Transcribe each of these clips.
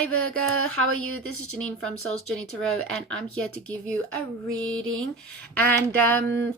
Hi Virgo, how are you? This is Janine from Soul's Journey Tarot, and I'm here to give you a reading. And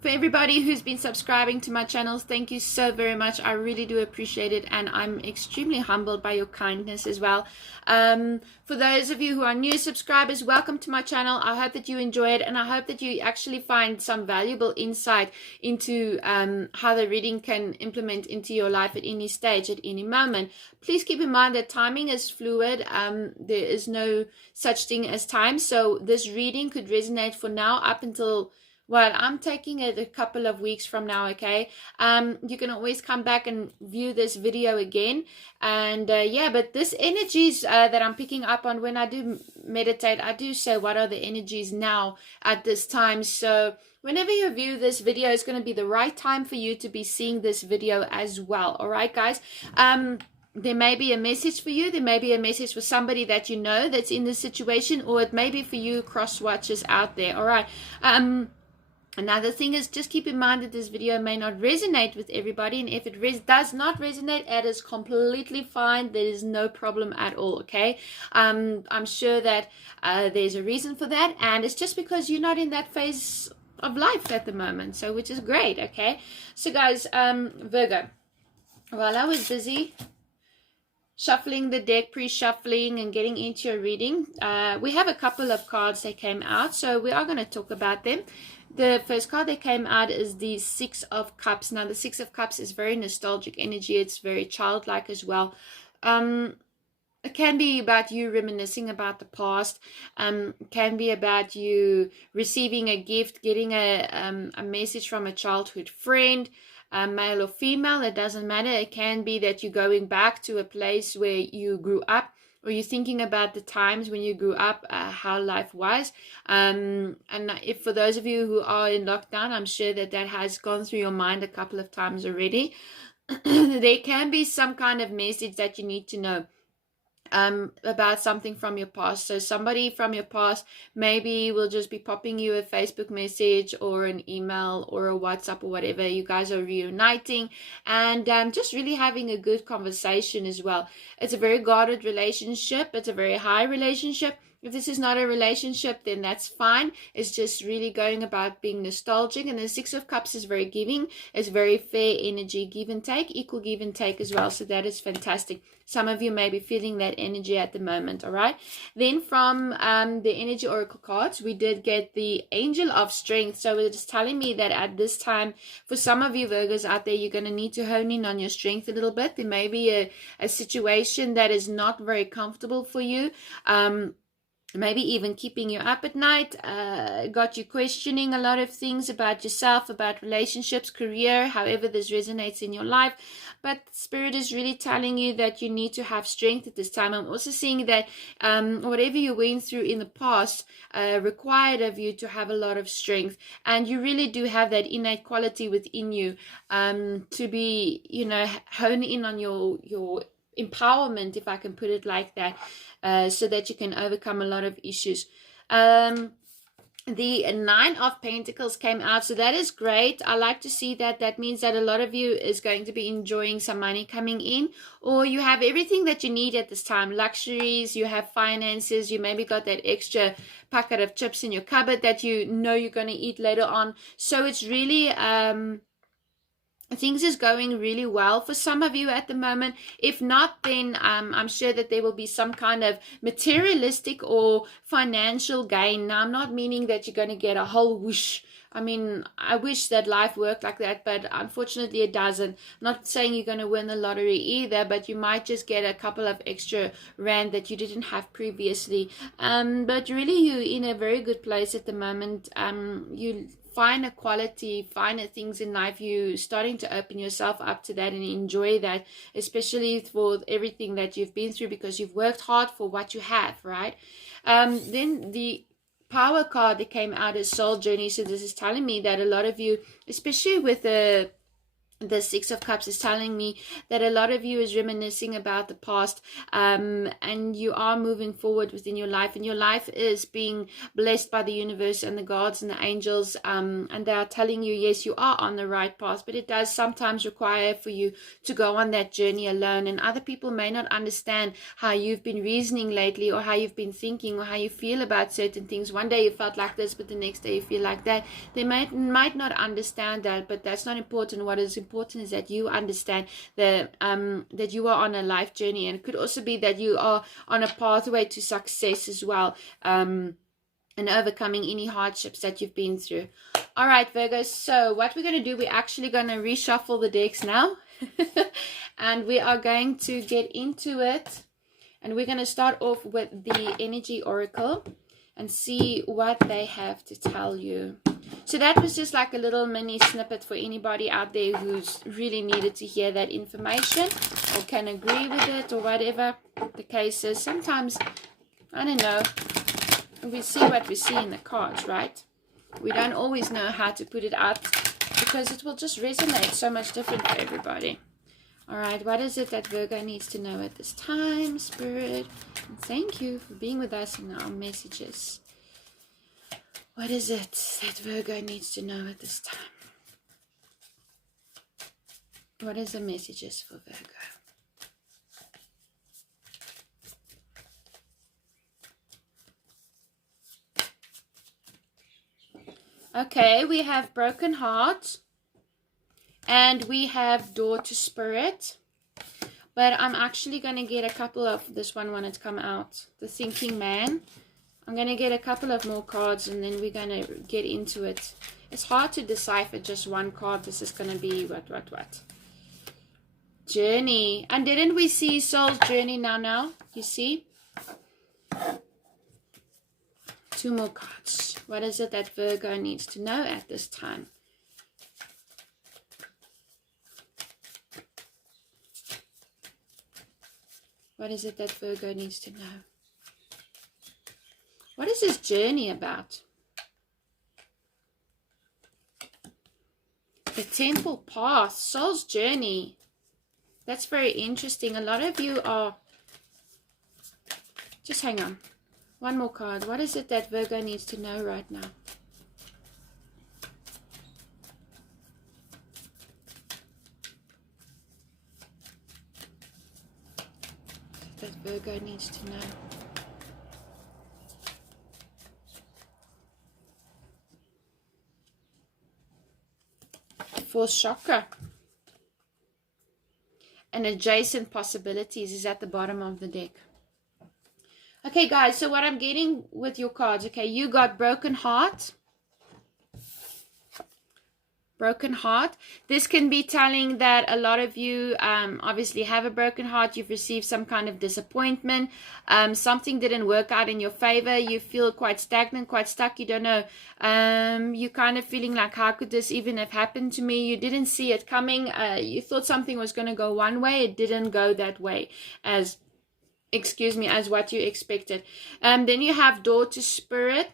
for everybody who's been subscribing to my channels, thank you so very much. I really do appreciate it, and I'm extremely humbled by your kindness as well. For those of you who are new subscribers, welcome to my channel. I hope that you enjoy it, and I hope that you actually find some valuable insight into how the reading can implement into your life at any stage, at any moment. Please keep in mind that timing is fluid. There is no such thing as time, so this reading could resonate for now up until, well, I'm taking it a couple of weeks from now, okay? You can always come back and view this video again. And yeah, but this energies that I'm picking up on when I do meditate, I do say, what are the energies now at this time? So whenever you view this video, it's going to be the right time for you to be seeing this video as well. All right, guys? There may be a message for you. There may be a message for somebody that you know that's in this situation, or it may be for you cross watchers out there. All right. Another thing is, just keep in mind that this video may not resonate with everybody, and if it does not resonate, it is completely fine. There is no problem at all, okay? I'm sure that there's a reason for that, and it's just because you're not in that phase of life at the moment, so which is great, okay? So guys, Virgo, while I was busy shuffling the deck, pre-shuffling and getting into your reading, we have a couple of cards that came out, so we are going to talk about them. The first card that came out is the Six of Cups. Now, the Six of Cups is very nostalgic energy. It's very childlike as well. It can be about you reminiscing about the past. Can be about you receiving a gift, getting a message from a childhood friend, male or female. It doesn't matter. It can be that you're going back to a place where you grew up, or you're thinking about the times when you grew up, how life was. And if for those of you who are in lockdown, I'm sure that has gone through your mind a couple of times already. There can be some kind of message that you need to know about something from your past. So somebody from your past maybe will just be popping you a Facebook message or an email or a WhatsApp or whatever. You guys are reuniting and just really having a good conversation as well. It's a very guarded relationship. It's a very high relationship. If this is not a relationship, then that's fine. It's just really going about being nostalgic. And the Six of Cups is very giving. It's very fair energy, give and take, equal give and take as well. So that is fantastic. Some of you may be feeling that energy at the moment, all right? Then from the Energy Oracle cards, we did get the Angel of Strength. So it's telling me that at this time, for some of you Virgos out there, you're going to need to hone in on your strength a little bit. There may be a situation that is not very comfortable for you. Maybe even keeping you up at night, got you questioning a lot of things about yourself, about relationships, career, however this resonates in your life. But Spirit is really telling you that you need to have strength at this time. I'm also seeing that whatever you went through in the past required of you to have a lot of strength. And you really do have that innate quality within you to be, hone in on your empowerment, if I can put it like that, so that you can overcome a lot of issues. The Nine of Pentacles came out, so that is great. I like to see that. That means that a lot of you is going to be enjoying some money coming in, or you have everything that you need at this time. Luxuries, you have finances, you maybe got that extra packet of chips in your cupboard that you know you're going to eat later on. So it's really things is going really well for some of you at the moment. If not, then I'm sure that there will be some kind of materialistic or financial gain. Now, I'm not meaning that you're going to get a whole whoosh. I mean, I wish that life worked like that, but unfortunately it doesn't. I'm not saying you're going to win the lottery either, but you might just get a couple of extra rand that you didn't have previously. But really, you're in a very good place at the moment. You finer quality, finer things in life. You starting to open yourself up to that and enjoy that, especially for everything that you've been through, because you've worked hard for what you have, right? Then the Power card that came out is Soul Journey. So this is telling me that a lot of you, especially with the the Six of Cups is telling me that a lot of you is reminiscing about the past, and you are moving forward within your life, and your life is being blessed by the universe and the gods and the angels, and they are telling you, yes, you are on the right path, but it does sometimes require for you to go on that journey alone, and other people may not understand how you've been reasoning lately, or how you've been thinking, or how you feel about certain things. One day you felt like this, but the next day you feel like that. They might not understand that, but that's not important. What is important is that you understand that you are on a life journey, and it could also be that you are on a pathway to success as well, and overcoming any hardships that you've been through. All right, Virgo, so what we're going to do, we're actually going to reshuffle the decks now and we are going to get into it, and we're going to start off with the energy oracle and see what they have to tell you. So that was just like a little mini snippet for anybody out there who's really needed to hear that information, or can agree with it, or whatever the case is. Sometimes, I don't know, we see what we see in the cards, right? We don't always know how to put it out, because it will just resonate so much different for everybody. All right, what is it that Virgo needs to know at this time, Spirit? And thank you for being with us in our messages. What is it that Virgo needs to know at this time? What is the messages for Virgo? Okay, we have broken heart. And we have daughter spirit. But I'm actually going to get a couple of this one when it's come out. The thinking man. I'm going to get a couple of more cards, and then we're going to get into it. It's hard to decipher just one card. This is going to be what? Journey. And didn't we see soul's journey now? You see? 2 more cards. What is it that Virgo needs to know at this time? What is it that Virgo needs to know? What is this journey about? The temple path, soul's journey. That's very interesting. A lot of you are... Just hang on. One more card. What is it that Virgo needs to know right now? That Virgo needs to know. Fourth chakra. And adjacent possibilities is at the bottom of the deck. Okay, guys, so what I'm getting with your cards, okay, you got broken heart. Broken heart. This can be telling that a lot of you obviously have a broken heart. You've received some kind of disappointment. Something didn't work out in your favor. You feel quite stagnant, quite stuck. You don't know. You're kind of feeling like, how could this even have happened to me? You didn't see it coming. You thought something was going to go one way. It didn't go that way as what you expected. Then you have daughter spirit.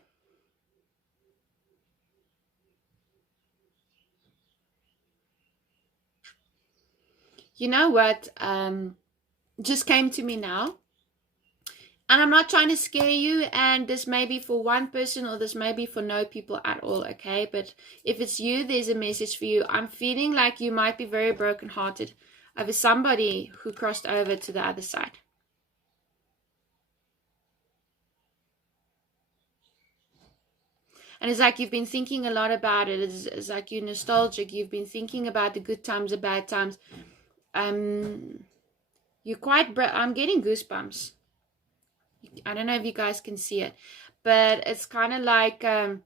You know what just came to me now? And I'm not trying to scare you, and this may be for one person, or this may be for no people at all, okay? But if it's you, there's a message for you. I'm feeling like you might be very brokenhearted over somebody who crossed over to the other side. And it's like you've been thinking a lot about it. It's like you're nostalgic. You've been thinking about the good times, the bad times. You're quite... I'm getting goosebumps. I don't know if you guys can see it. But it's kind of like... you're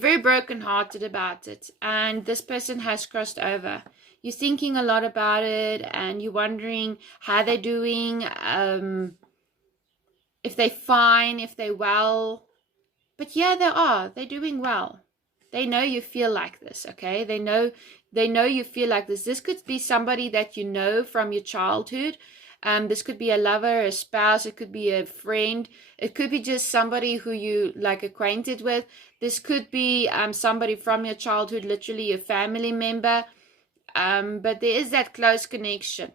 very brokenhearted about it. And this person has crossed over. You're thinking a lot about it. And you're wondering how they're doing. If they're fine. If they're well. But yeah, they are. They're doing well. They know you feel like this, okay? They know you feel like this. This could be somebody that you know from your childhood. This could be a lover, a spouse, it could be a friend, it could be just somebody who you like acquainted with. This could be somebody from your childhood, literally a family member. But there is that close connection.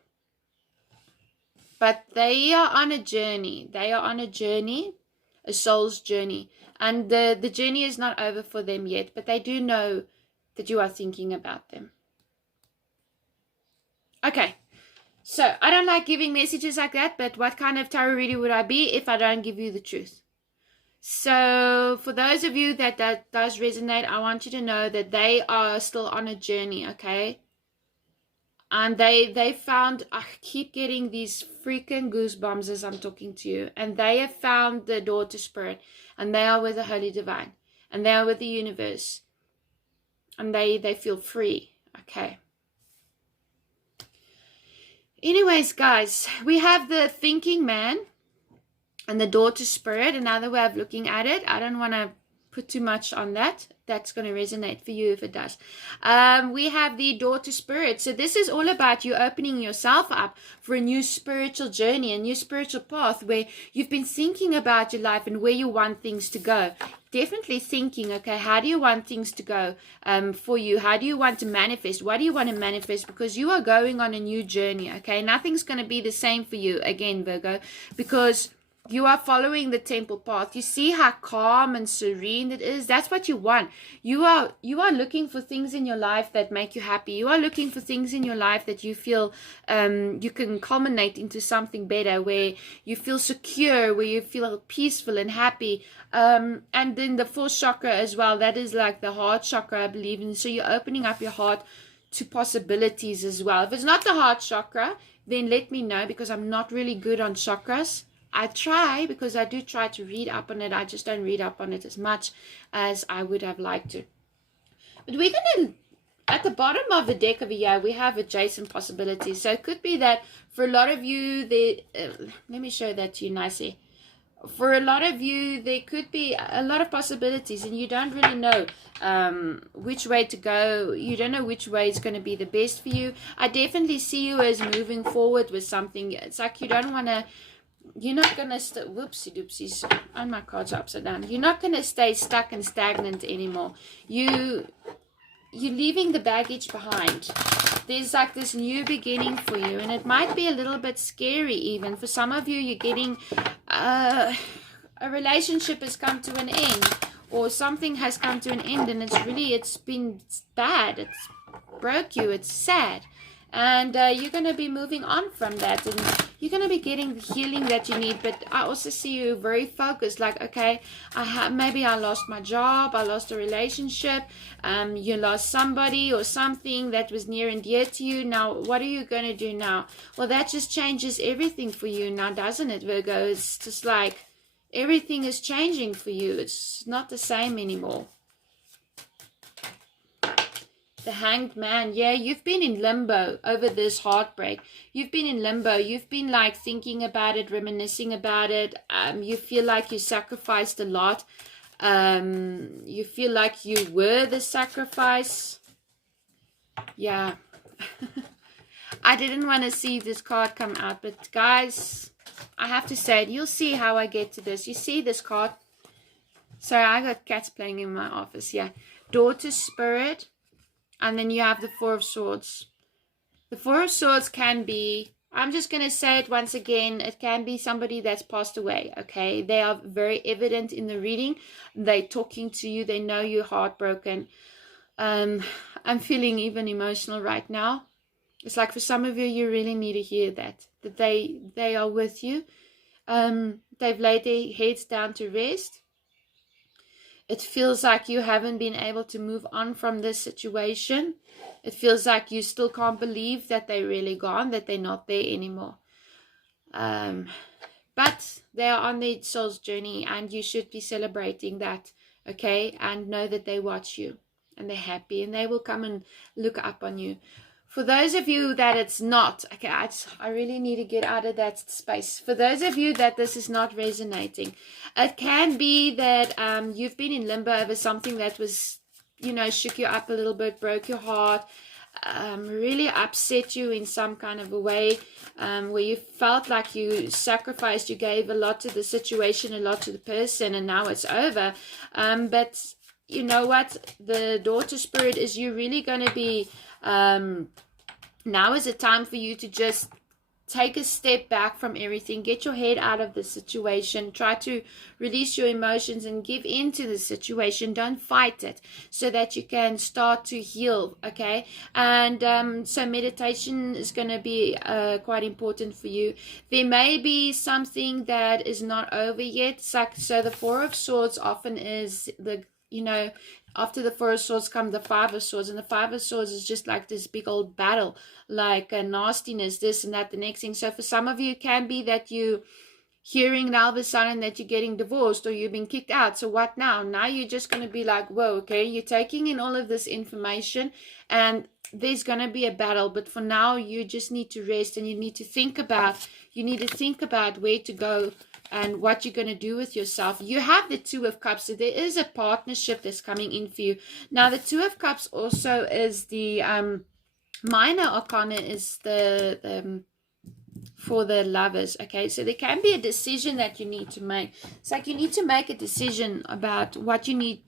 But they are on a journey. They are on a journey, a soul's journey. And the journey is not over for them yet, but they do know that you are thinking about them. Okay, so I don't like giving messages like that, but what kind of tarot reader would I be if I don't give you the truth? So for those of you that does resonate, I want you to know that they are still on a journey, okay? And they found, I keep getting these freaking goosebumps as I'm talking to you, and they have found the daughter spirit, and they are with the Holy Divine, and they are with the universe, and they feel free, okay? Anyways, guys, we have the thinking man and the daughter spirit, another way of looking at it. I don't want to put too much on that. That's going to resonate for you if it does. We have the daughter spirit. So this is all about you opening yourself up for a new spiritual journey, a new spiritual path where you've been thinking about your life and where you want things to go. Definitely thinking, okay, how do you want things to go for you? How do you want to manifest? What do you want to manifest? Because you are going on a new journey, okay? Nothing's going to be the same for you again, Virgo, because you are following the temple path. You see how calm and serene it is. That's what you want. You are looking for things in your life that make you happy. You are looking for things in your life that you feel you can culminate into something better, where you feel secure, where you feel peaceful and happy. And then the fourth chakra as well, that is like the heart chakra, I believe. And so you're opening up your heart to possibilities as well. If it's not the heart chakra, then let me know, because I'm not really good on chakras. I try, because I do try to read up on it. I just don't read up on it as much as I would have liked to. But we're going to, at the bottom of the deck over here, we have adjacent possibilities. So it could be that for a lot of you, let me show that to you nicely. For a lot of you, there could be a lot of possibilities, and you don't really know which way to go. You don't know which way is going to be the best for you. I definitely see you as moving forward with something. It's like you don't want to, you're not going to, whoopsie doopsies, on my cards upside down. You're not going to stay stuck and stagnant anymore. You're leaving the baggage behind. There's like this new beginning for you, and it might be a little bit scary even. For some of you, you're getting a relationship has come to an end, or something has come to an end, and it's been bad. It's broke you. It's sad. And you're going to be moving on from that, and you're going to be getting the healing that you need. But I also see you very focused, like, okay, maybe I lost my job, I lost a relationship, you lost somebody or something that was near and dear to you. Now, what are you going to do now? Well, that just changes everything for you now, doesn't it, Virgo? It's just like everything is changing for you. It's not the same anymore. The Hanged Man. Yeah, you've been in limbo over this heartbreak. You've been in limbo. You've been like thinking about it, reminiscing about it. You feel like you sacrificed a lot. You feel like you were the sacrifice. Yeah. I didn't want to see this card come out, but guys, I have to say it. You'll see how I get to this. You see this card? Sorry, I got cats playing in my office. Yeah. Daughter Spirit. And then you have the Four of Swords. The Four of Swords can be, I'm just going to say it once again, it can be somebody that's passed away, okay? They are very evident in the reading. They're talking to you. They know you're heartbroken. I'm feeling even emotional right now. It's like for some of you, you really need to hear that they are with you. They've laid their heads down to rest. It feels like you haven't been able to move on from this situation. It feels like you still can't believe that they're really gone, that they're not there anymore. But they are on their soul's journey, and you should be celebrating that, okay? And know that they watch you, and they're happy, and they will come and look up on you. For those of you that it's not, okay, I really need to get out of that space. For those of you that this is not resonating, it can be that you've been in limbo over something that was, shook you up a little bit, broke your heart. really upset you in some kind of a way, where you felt like you sacrificed, you gave a lot to the situation, a lot to the person, and now it's over. But you know what? The daughter spirit is you really going to be, now is a time for you to just take a step back from everything, get your head out of the situation, try to release your emotions and give in to the situation. Don't fight it, so that you can start to heal. Okay. And so meditation is going to be quite important for you. There may be something that is not over yet. So the Four of Swords often is the, after the Four of Swords come the Five of Swords, and the Five of Swords is just like this big old battle, like a nastiness, this and that, the next thing. So for some of you, it can be that you hearing now all of a sudden that you're getting divorced or you've been kicked out. So what now? Now you're just going to be like, whoa, okay, you're taking in all of this information and there's going to be a battle. But for now, you just need to rest, and you need to think about where to go and what you're going to do with yourself. You have the Two of Cups, so there is a partnership that's coming in for you. Now, the Two of Cups also is the minor arcana, is the for the lovers. Okay, so there can be a decision that you need to make. It's like you need to make a decision about what you need,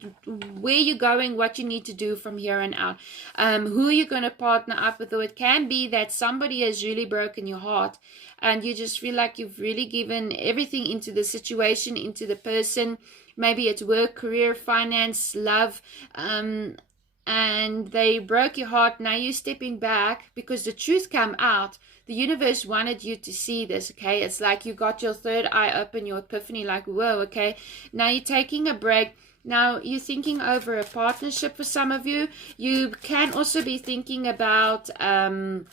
where you're going, what you need to do from here on out, who you're going to partner up with. Or it can be that somebody has really broken your heart and you just feel like you've really given everything into the situation, into the person. Maybe it's work, career, finance, love, and they broke your heart. Now you're stepping back because the truth came out. The universe wanted you to see this. Okay, it's like you got your third eye open, your epiphany, like, whoa, okay, now you're taking a break. Now you're thinking over a partnership. For some of you, you can also be thinking about a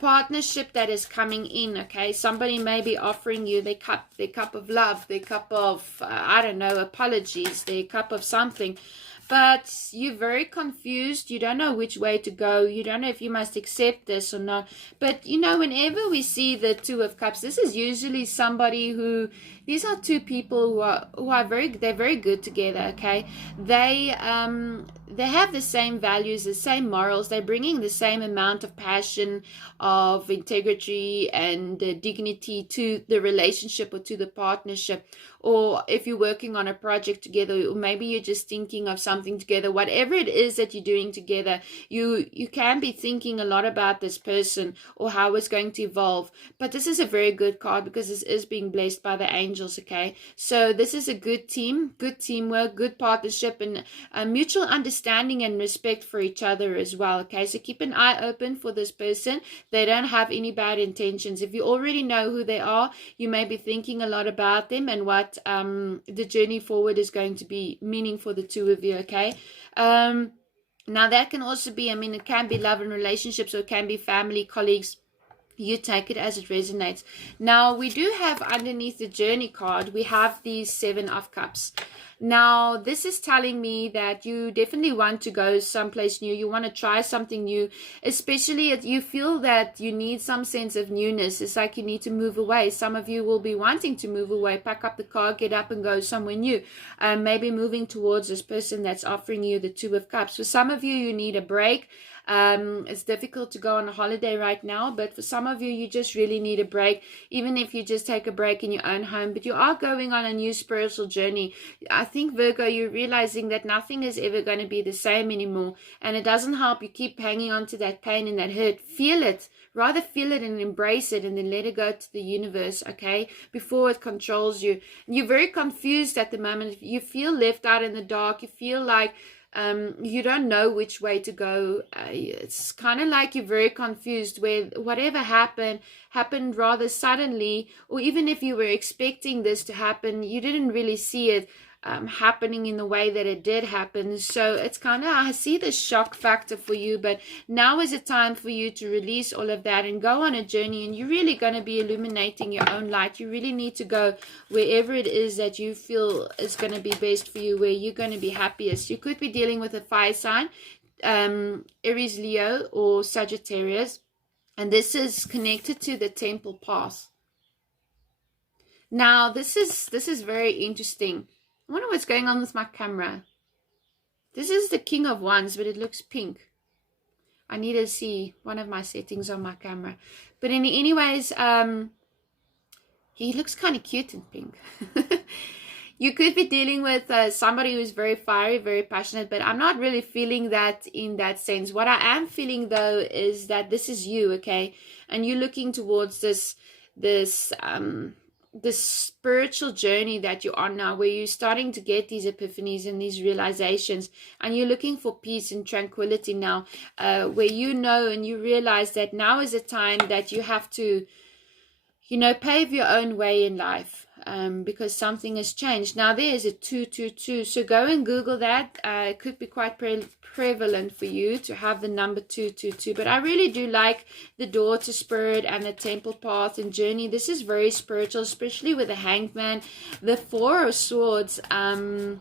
partnership that is coming in. Okay, somebody may be offering you their cup of love, their cup of I don't know, apologies, their cup of something. But you're very confused. You don't know which way to go. You don't know if you must accept this or not. But, whenever we see the Two of Cups, this is usually somebody who, these are two people they're very good together, okay? They have the same values, the same morals. They're bringing the same amount of passion, of integrity and dignity to the relationship or to the partnership. Or if you're working on a project together, or maybe you're just thinking of something together, whatever it is that you're doing together, you can be thinking a lot about this person or how it's going to evolve. But this is a very good card because this is being blessed by the angels, okay? So this is a good team, good teamwork, good partnership, and a mutual understanding and respect for each other as well, okay? So keep an eye open for this person. They don't have any bad intentions. If you already know who they are, you may be thinking a lot about them and what the journey forward is going to be meaning for the two of you, okay? Now that can also be, it can be love and relationships, or it can be family, colleagues. You take it as it resonates. Now we do have underneath the journey card, we have the Seven of Cups. Now this is telling me that you definitely want to go someplace new. You want to try something new, especially if you feel that you need some sense of newness. It's like you need to move away. Some of you will be wanting to move away, pack up the car, get up and go somewhere new. Maybe moving towards this person that's offering you the Two of Cups. For some of you, you need a break. It's difficult to go on a holiday right now, but for some of you, you just really need a break, even if you just take a break in your own home. But you are going on a new spiritual journey. I think, Virgo, you're realizing that nothing is ever going to be the same anymore, and it doesn't help you keep hanging on to that pain and that hurt. Feel it. Rather feel it and embrace it, and then let it go to the universe, okay, before it controls you. You're very confused at the moment. You feel left out in the dark. You feel like you don't know which way to go. It's kind of like you're very confused, where whatever happened rather suddenly, or even if you were expecting this to happen, you didn't really see it happening in the way that it did happen. So it's kind of, I see the shock factor for you, but now is a time for you to release all of that and go on a journey, and you're really going to be illuminating your own light. You really need to go wherever it is that you feel is going to be best for you, where you're going to be happiest. You could be dealing with a fire sign, Aries, Leo, or Sagittarius, and this is connected to the temple path. Now this is very interesting. I wonder what's going on with my camera. This is the King of Wands, but it looks pink. I need to see one of my settings on my camera. But anyways, he looks kind of cute in pink. You could be dealing with somebody who's very fiery, very passionate, but I'm not really feeling that in that sense. What I am feeling, though, is that this is you, okay? And you're looking towards this spiritual journey that you're on now, where you're starting to get these epiphanies and these realizations, and you're looking for peace and tranquility now, where you know and you realize that now is a time that you have to, pave your own way in life, because something has changed. Now there is a 222, so go and Google that. It could be quite prevalent for you to have the number 222, but I really do like the door to spirit and the temple path and journey. This is very spiritual, especially with the Hanged Man, the Four of Swords, and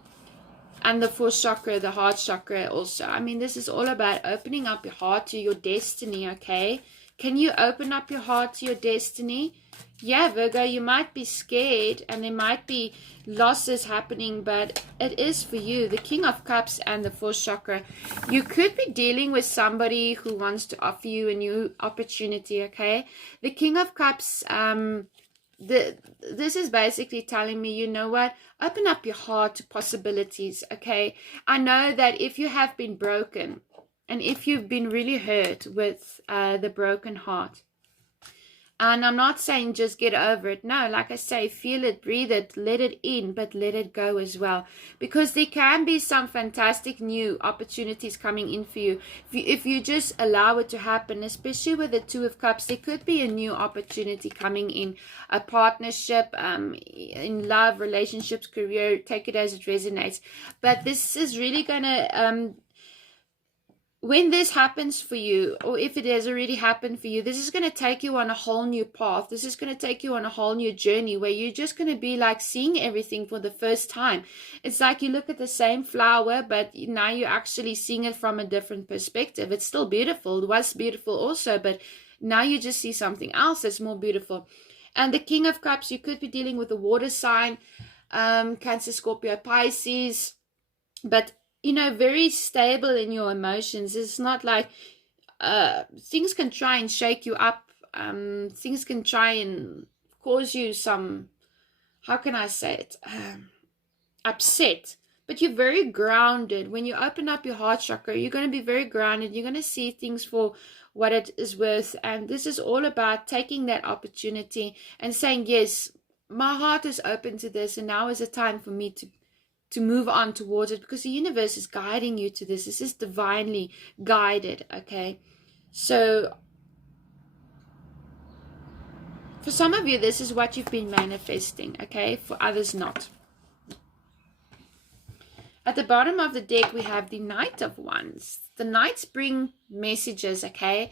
the fourth chakra, the heart chakra also. I mean, this is all about opening up your heart to your destiny, okay? Can you open up your heart to your destiny? Yeah, Virgo, you might be scared and there might be losses happening, but it is for you. The King of Cups and the fourth chakra. You could be dealing with somebody who wants to offer you a new opportunity, okay? The King of Cups, this is basically telling me, you know what? Open up your heart to possibilities, okay? I know that if you have been broken, and if you've been really hurt with the broken heart, and I'm not saying just get over it. No, like I say, feel it, breathe it, let it in, but let it go as well. Because there can be some fantastic new opportunities coming in for you. If you just allow it to happen, especially with the Two of Cups, there could be a new opportunity coming in. A partnership, in love, relationships, career, take it as it resonates. But this is really going to... when this happens for you, or if it has already happened for you, this is going to take you on a whole new path. This is going to take you on a whole new journey where you're just going to be like seeing everything for the first time. It's like you look at the same flower, but now you're actually seeing it from a different perspective. It's still beautiful. It was beautiful also, but now you just see something else that's more beautiful. And the King of Cups, you could be dealing with a water sign, Cancer, Scorpio, Pisces, but very stable in your emotions. It's not like things can try and shake you up. Things can try and cause you some, how can I say it, upset. But you're very grounded. When you open up your heart chakra, you're going to be very grounded. You're going to see things for what it is worth. And this is all about taking that opportunity and saying, yes, my heart is open to this, and now is a time for me to move on towards it, because the universe is guiding you to this. This is divinely guided, okay? So for some of you, this is what you've been manifesting, okay? For others, not. At the bottom of the deck, we have the Knight of Wands. The Knights bring messages, okay?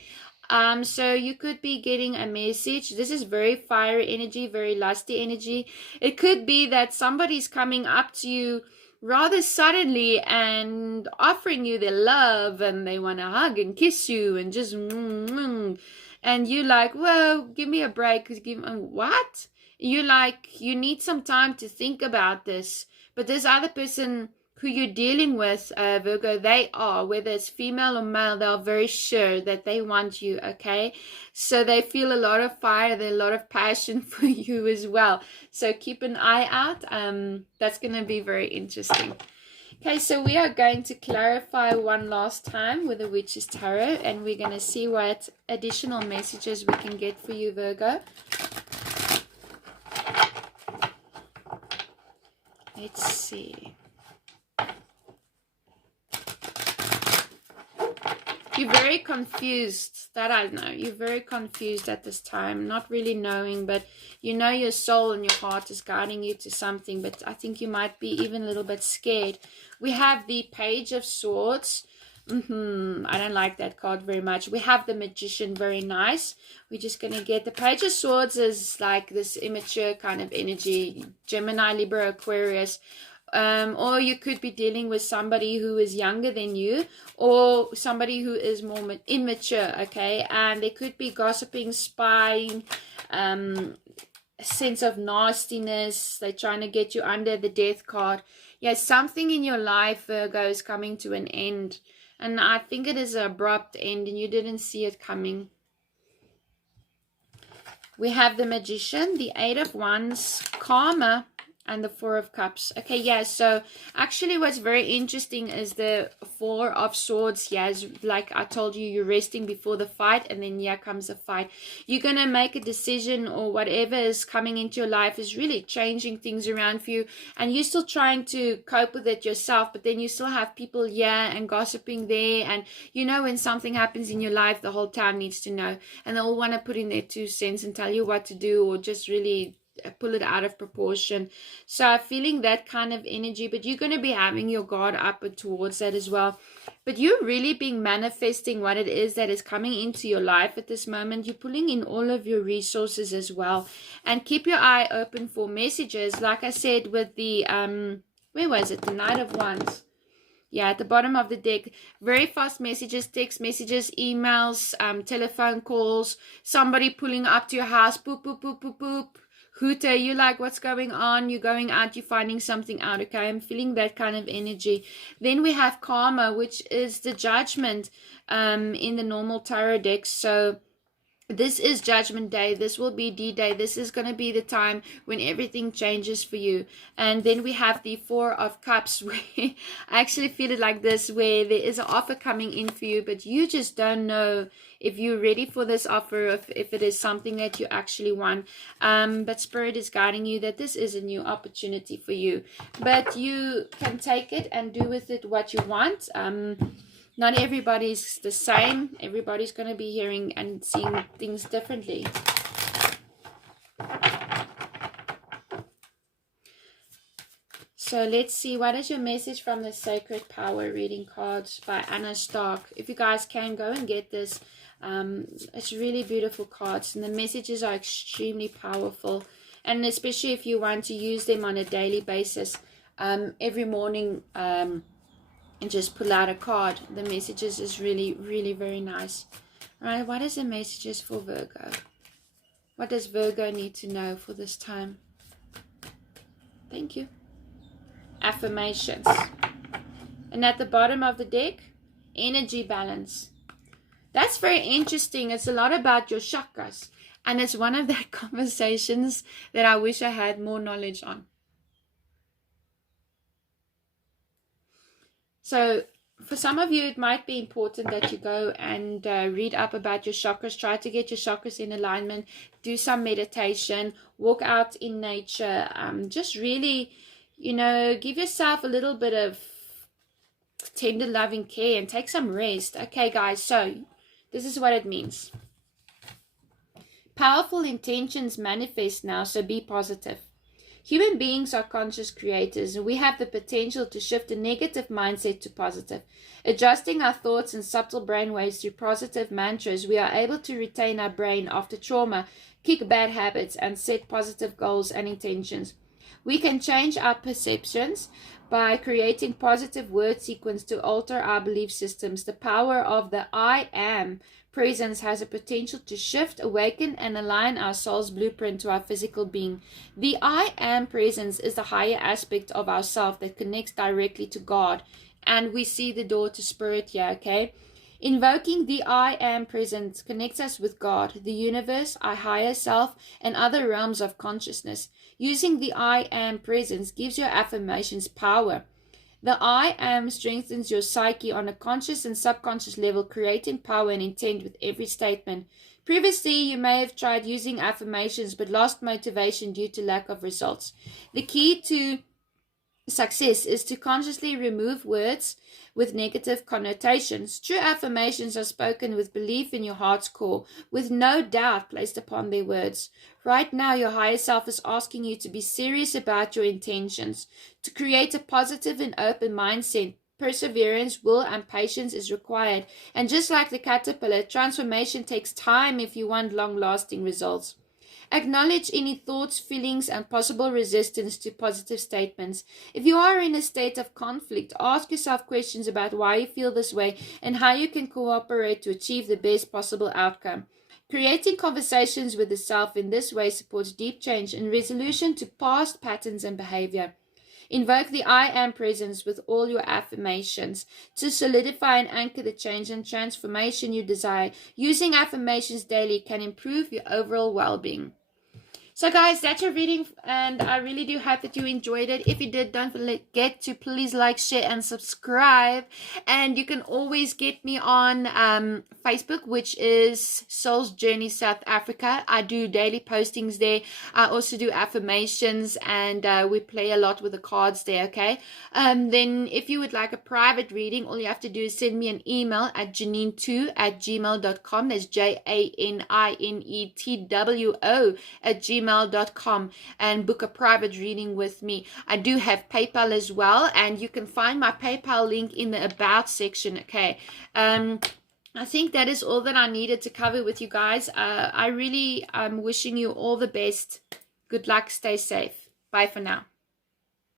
So you could be getting a message. This is very fiery energy, very lusty energy. It could be that somebody's coming up to you rather suddenly and offering you their love, and they want to hug and kiss you and just and you like, whoa, give me a break. What? You like, you need some time to think about this. But this other person who you're dealing with, Virgo, they are, whether it's female or male, they are very sure that they want you, okay? So they feel a lot of fire, there's a lot of passion for you as well. So keep an eye out. That's going to be very interesting. Okay, so we are going to clarify one last time with the Witch's Tarot, and we're going to see what additional messages we can get for you, Virgo. Let's see. You're very confused. That I know. You're very confused at this time. Not really knowing, but you know your soul and your heart is guiding you to something. But I think you might be even a little bit scared. We have the Page of Swords. I don't like that card very much. We have the Magician. Very nice. We're just going to get the Page of Swords is like this immature kind of energy. Gemini, Libra, Aquarius. Or you could be dealing with somebody who is younger than you, or somebody who is more immature, okay? And there could be gossiping, spying, a sense of nastiness. They're trying to get you under the Death card. Yes, something in your life, Virgo, is coming to an end. And I think it is an abrupt end and you didn't see it coming. We have the Magician, the Eight of Wands, Karma, and the Four of Cups. Okay, yeah, so actually what's very interesting is the Four of Swords. Yes, like I told you, you're resting before the fight, and then here comes the fight. You're going to make a decision, or whatever is coming into your life is really changing things around for you, and you're still trying to cope with it yourself, but then you still have people here and gossiping there, and you know when something happens in your life, the whole town needs to know, and they all want to put in their 2 cents and tell you what to do, or just really pull it out of proportion. So I'm feeling that kind of energy, but you're going to be having your guard up towards that as well. But you're really being manifesting what it is that is coming into your life at this moment. You're pulling in all of your resources as well, and keep your eye open for messages. Like I said with the where was it, the Knight of Wands. Yeah, at the bottom of the deck, very fast messages, text messages, emails, telephone calls, somebody pulling up to your house, boop, boop, boop, boop, boop. Hooter, you like, what's going on? You're going out, you're finding something out. Okay, I'm feeling that kind of energy. Then we have Karma, which is the Judgment in the normal tarot deck. So this is Judgment Day. This will be D-Day. This is going to be the time when everything changes for you. And then we have the Four of Cups, where I actually feel it like this, where there is an offer coming in for you, but you just don't know if you're ready for this offer, if it is something that you actually want. But Spirit is guiding you that this is a new opportunity for you. But you can take it and do with it what you want. Not everybody's the same. Everybody's going to be hearing and seeing things differently. So let's see, what is your message from the Sacred Power reading cards by Anna Stark? If you guys can, go and get this. It's really beautiful cards, and the messages are extremely powerful. And especially if you want to use them on a daily basis, every morning, and just pull out a card. The messages is really, really very nice. All right, what is the messages for Virgo? What does Virgo need to know for this time? Thank you. Affirmations. And at the bottom of the deck, energy balance. That's very interesting. It's a lot about your chakras. And it's one of the conversations that I wish I had more knowledge on. So for some of you, it might be important that you go and read up about your chakras. Try to get your chakras in alignment. Do some meditation. Walk out in nature. Just really, you know, give yourself a little bit of tender loving care and take some rest. Okay, guys, so this is what it means. Powerful intentions manifest now, so be positive. Human beings are conscious creators, and we have the potential to shift a negative mindset to positive. Adjusting our thoughts and subtle brainwaves through positive mantras, we are able to retain our brain after trauma, kick bad habits, and set positive goals and intentions. We can change our perceptions by creating positive word sequence to alter our belief systems. The power of the I am presence has a potential to shift, awaken, and align our soul's blueprint to our physical being. The I am presence is the higher aspect of ourself that connects directly to God, and we see the door to spirit here, okay? Invoking the I am presence connects us with God, the universe, our higher self, and other realms of consciousness. Using the I am presence gives your affirmations power. The I am strengthens your psyche on a conscious and subconscious level, creating power and intent with every statement. Previously, you may have tried using affirmations but lost motivation due to lack of results. The key to success is to consciously remove words with negative connotations. True affirmations are spoken with belief in your heart's core, with no doubt placed upon their words. Right now, your higher self is asking you to be serious about your intentions. To create a positive and open mindset, perseverance, will, and patience is required. And just like the caterpillar, transformation takes time if you want long-lasting results. Acknowledge any thoughts, feelings, and possible resistance to positive statements. If you are in a state of conflict, ask yourself questions about why you feel this way and how you can cooperate to achieve the best possible outcome. Creating conversations with the self in this way supports deep change and resolution to past patterns and behavior. Invoke the I am presence with all your affirmations to solidify and anchor the change and transformation you desire. Using affirmations daily can improve your overall well-being. So guys, that's your reading, and I really do hope that you enjoyed it. If you did, don't forget to please like, share, and subscribe. And you can always get me on Facebook, which is Soul's Journey South Africa. I do daily postings there. I also do affirmations, and we play a lot with the cards there, okay? Then if you would like a private reading, all you have to do is send me an email at janinetwo@gmail.com. That's JANINETWO@gmail.com, and book a private reading with me. I do have PayPal as well, and you can find my PayPal link in the About section, okay? I think that is all that I needed to cover with you guys. I'm wishing you all the best. Good luck. Stay safe. Bye for now.